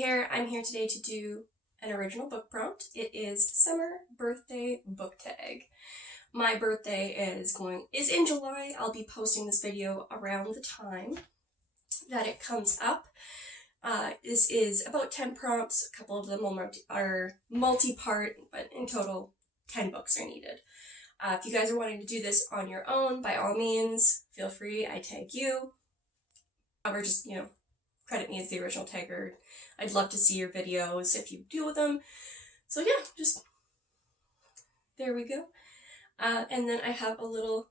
here. I'm here today to do an original book prompt. It is Summer Birthday Book Tag. My birthday is in July. I'll be posting this video around the time that it comes up. This is about 10 prompts. A couple of them are multi-part, but in total 10 books are needed. If you guys are wanting to do this on your own, by all means, feel free. I tag you. Or just, credit me as the original tagger. I'd love to see your videos if you do with them. So yeah, just there we go. And then I have a little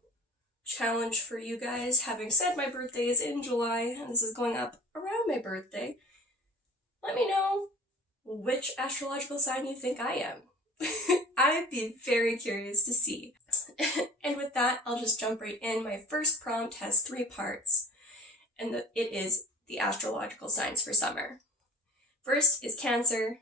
challenge for you guys. Having said my birthday is in July, and this is going up around my birthday, let me know which astrological sign you think I am. I'd be very curious to see. And with that, I'll just jump right in. My first prompt has 3 parts, and it is the astrological signs for summer. First is Cancer.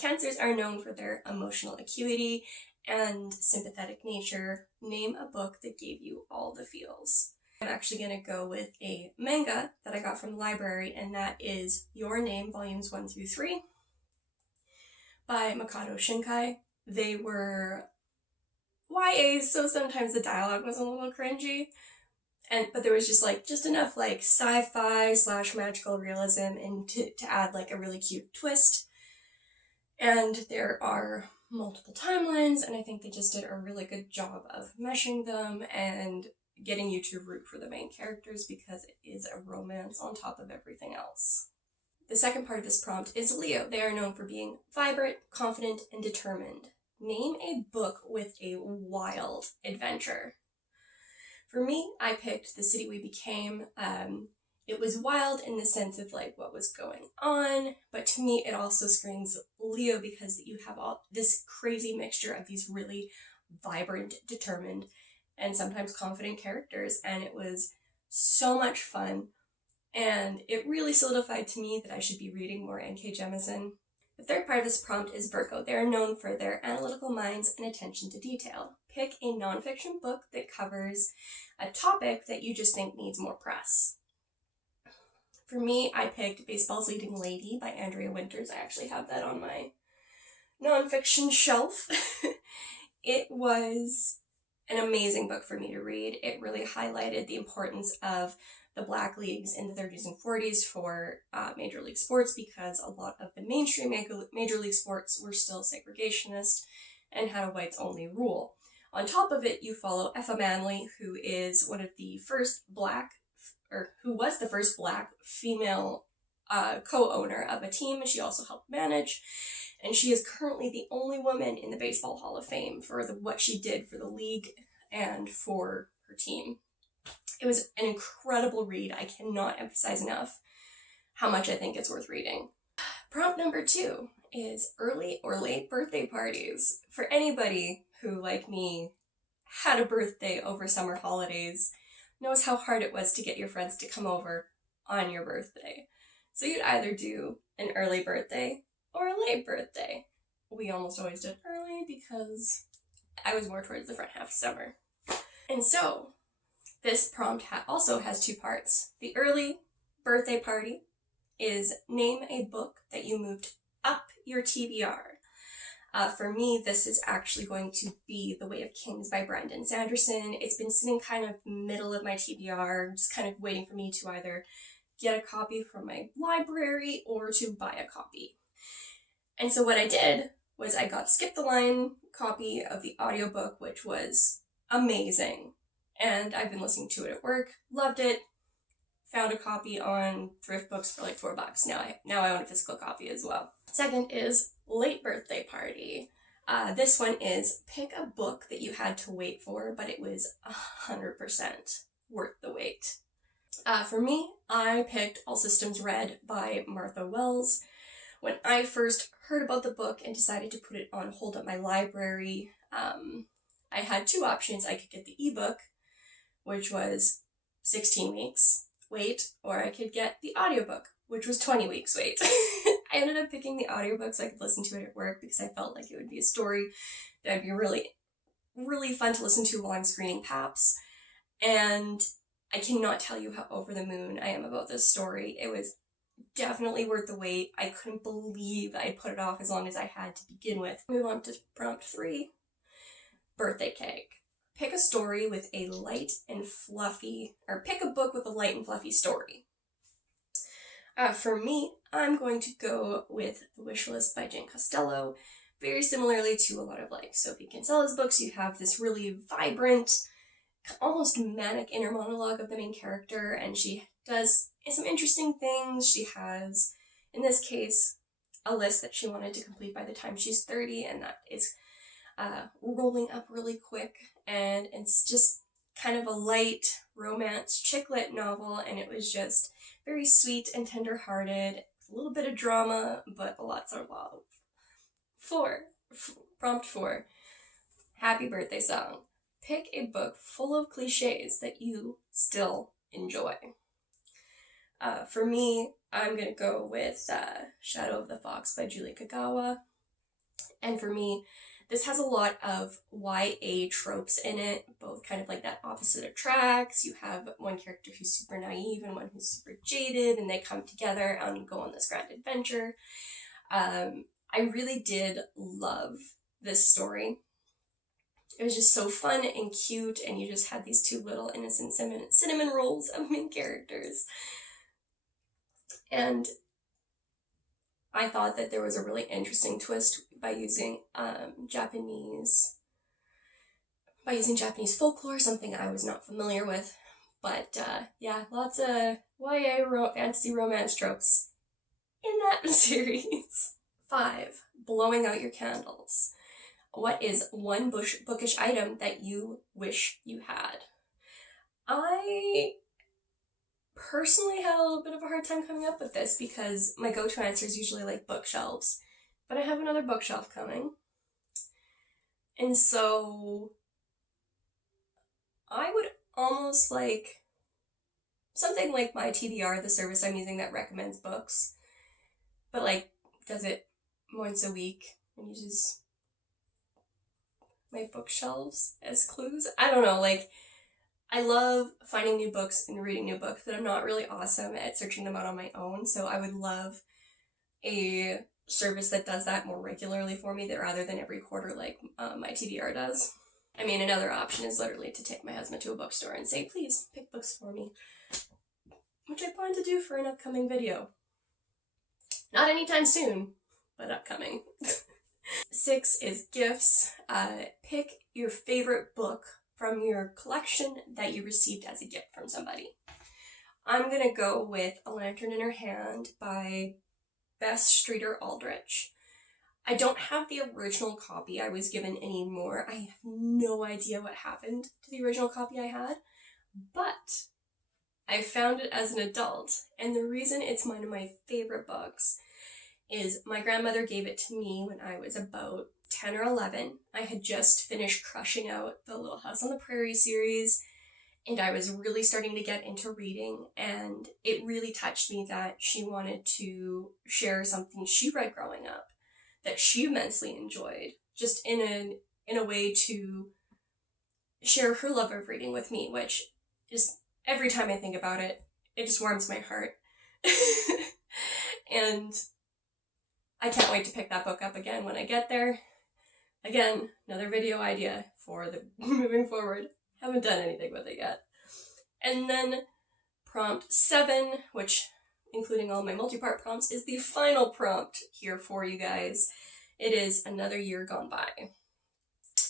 Cancers are known for their emotional acuity and sympathetic nature. Name a book that gave you all the feels. I'm actually going to go with a manga that I got from the library, and that is Your Name, Volumes 1 through 3 by Makoto Shinkai. They were YAs, so sometimes the dialogue was a little cringy, but there was just enough sci-fi / magical realism and to add a really cute twist. And there are multiple timelines, and I think they just did a really good job of meshing them and getting you to root for the main characters because it is a romance on top of everything else. The second part of this prompt is Leo. They are known for being vibrant, confident, and determined. Name a book with a wild adventure. For me, I picked The City We Became. It was wild in the sense of what was going on, but to me it also screams Leo because you have all this crazy mixture of these really vibrant, determined, and sometimes confident characters, and it was so much fun, and it really solidified to me that I should be reading more N.K. Jemisin. The third part of this prompt is Virgo. They are known for their analytical minds and attention to detail. Pick a nonfiction book that covers a topic that you just think needs more press. For me, I picked Baseball's Leading Lady by Andrea Winters. I actually have that on my nonfiction shelf. It was an amazing book for me to read. It really highlighted the importance of the Black leagues in the 30s and 40s for Major League Sports because a lot of the mainstream Major League Sports were still segregationist and had a whites-only rule. On top of it, you follow Effa Manley, who is one of the first who was the first Black female co-owner of a team. She also helped manage, and she is currently the only woman in the Baseball Hall of Fame for what she did for the league and for her team. It was an incredible read. I cannot emphasize enough how much I think it's worth reading. Prompt number 2 is early or late birthday parties. For anybody who, like me, had a birthday over summer holidays, knows how hard it was to get your friends to come over on your birthday. So you'd either do an early birthday or a late birthday. We almost always did early because I was more towards the front half of summer. And so this prompt also has 2 parts. The early birthday party is name a book that you moved up your TBR. For me, this is actually going to be The Way of Kings by Brandon Sanderson. It's been sitting kind of middle of my TBR, just kind of waiting for me to either get a copy from my library or to buy a copy. And so what I did was I got Skip the Line copy of the audiobook, which was amazing. And I've been listening to it at work, loved it, found a copy on thrift books for $4. Now I own a physical copy as well. Second is late birthday party. This one is pick a book that you had to wait for, but it was 100% worth the wait. For me, I picked All Systems Red by Martha Wells. When I first heard about the book and decided to put it on hold at my library, I had 2 options. I could get the ebook, which was 16 weeks wait, or I could get the audiobook, which was 20 weeks wait. I ended up picking the audiobook so I could listen to it at work because I felt like it would be a story that would be really, really fun to listen to while I'm screening PAPs. And I cannot tell you how over the moon I am about this story. It was Definitely worth the wait. I couldn't believe I put it off as long as I had to begin with. Move on to prompt 3, birthday cake. Pick a story with a light and fluffy, or pick a book with a light and fluffy story. For me, I'm going to go with The Wish List by Jane Costello. Very similarly to a lot of like Sophie Kinsella's books, you have this really vibrant, almost manic inner monologue of the main character, and she does some interesting things. She has, in this case, a list that she wanted to complete by the time she's 30, and that is rolling up really quick, and it's just kind of a light romance chick lit novel, and it was just very sweet and tender-hearted, a little bit of drama, but lots of love. Prompt 4, happy birthday song. Pick a book full of cliches that you still enjoy. For me, I'm going to go with Shadow of the Fox by Julie Kagawa. And for me, this has a lot of YA tropes in it, both kind of like that opposite attracts. You have one character who's super naive and one who's super jaded, and they come together and go on this grand adventure. I really did love this story. It was just so fun and cute, and you just had these two little innocent cinnamon rolls of main characters. And I thought that there was a really interesting twist by using Japanese folklore, something I was not familiar with. But yeah, lots of YA fantasy romance tropes in that series. 5, blowing out your candles. What is one bookish item that you wish you had? I personally had a little bit of a hard time coming up with this because my go-to answer is usually like bookshelves, but I have another bookshelf coming. And so I would almost like something like my TBR, the service I'm using that recommends books, but like does it once a week and uses my bookshelves as clues. I don't know, like I love finding new books and reading new books, but I'm not really awesome at searching them out on my own, so I would love a service that does that more regularly for me rather than every quarter like my TBR does. I mean, another option is literally to take my husband to a bookstore and say, please pick books for me, which I plan to do for an upcoming video. Not anytime soon, but upcoming. 6 is gifts. Pick your favorite book from your collection that you received as a gift from somebody. I'm gonna go with A Lantern in Her Hand by Bess Streeter Aldrich. I don't have the original copy I was given anymore. I have no idea what happened to the original copy I had, but I found it as an adult, and the reason it's one of my favorite books is my grandmother gave it to me when I was about 10 or 11. I had just finished crushing out the Little House on the Prairie series, and I was really starting to get into reading, and it really touched me that she wanted to share something she read growing up that she immensely enjoyed, just in a way to share her love of reading with me, which just every time I think about it, it just warms my heart. And I can't wait to pick that book up again when I get there. Again, another video idea for the moving forward. Haven't done anything with it yet. And then prompt 7, which, including all my multi-part prompts, is the final prompt here for you guys. It is Another Year Gone By.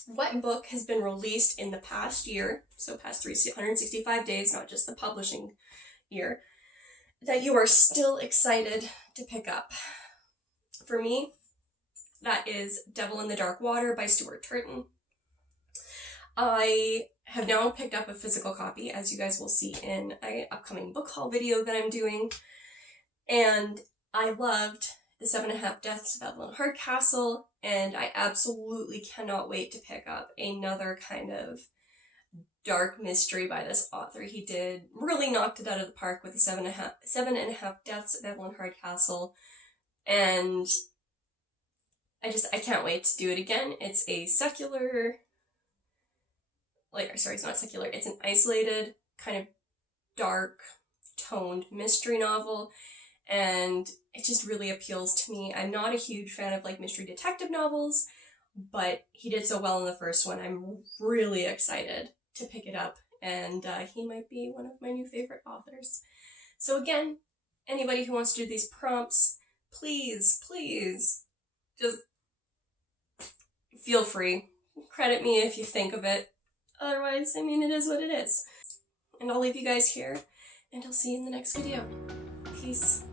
What book has been released in the past year, so past 365 days, not just the publishing year, that you are still excited to pick up? For me, that is Devil in the Dark Water by Stuart Turton. I have now picked up a physical copy, as you guys will see in an upcoming book haul video that I'm doing, and I loved The 7.5 Deaths of Evelyn Hardcastle, and I absolutely cannot wait to pick up another kind of dark mystery by this author. He really knocked it out of the park with The 7.5 Deaths of Evelyn Hardcastle, and I can't wait to do it again. It's a secular, it's not secular, it's an isolated, kind of dark toned mystery novel, and it just really appeals to me. I'm not a huge fan of like mystery detective novels, but he did so well in the first one. I'm really excited to pick it up, and he might be one of my new favorite authors. So again, anybody who wants to do these prompts, please, just feel free. Credit me if you think of it. Otherwise, I mean, it is what it is. And I'll leave you guys here, and I'll see you in the next video. Peace.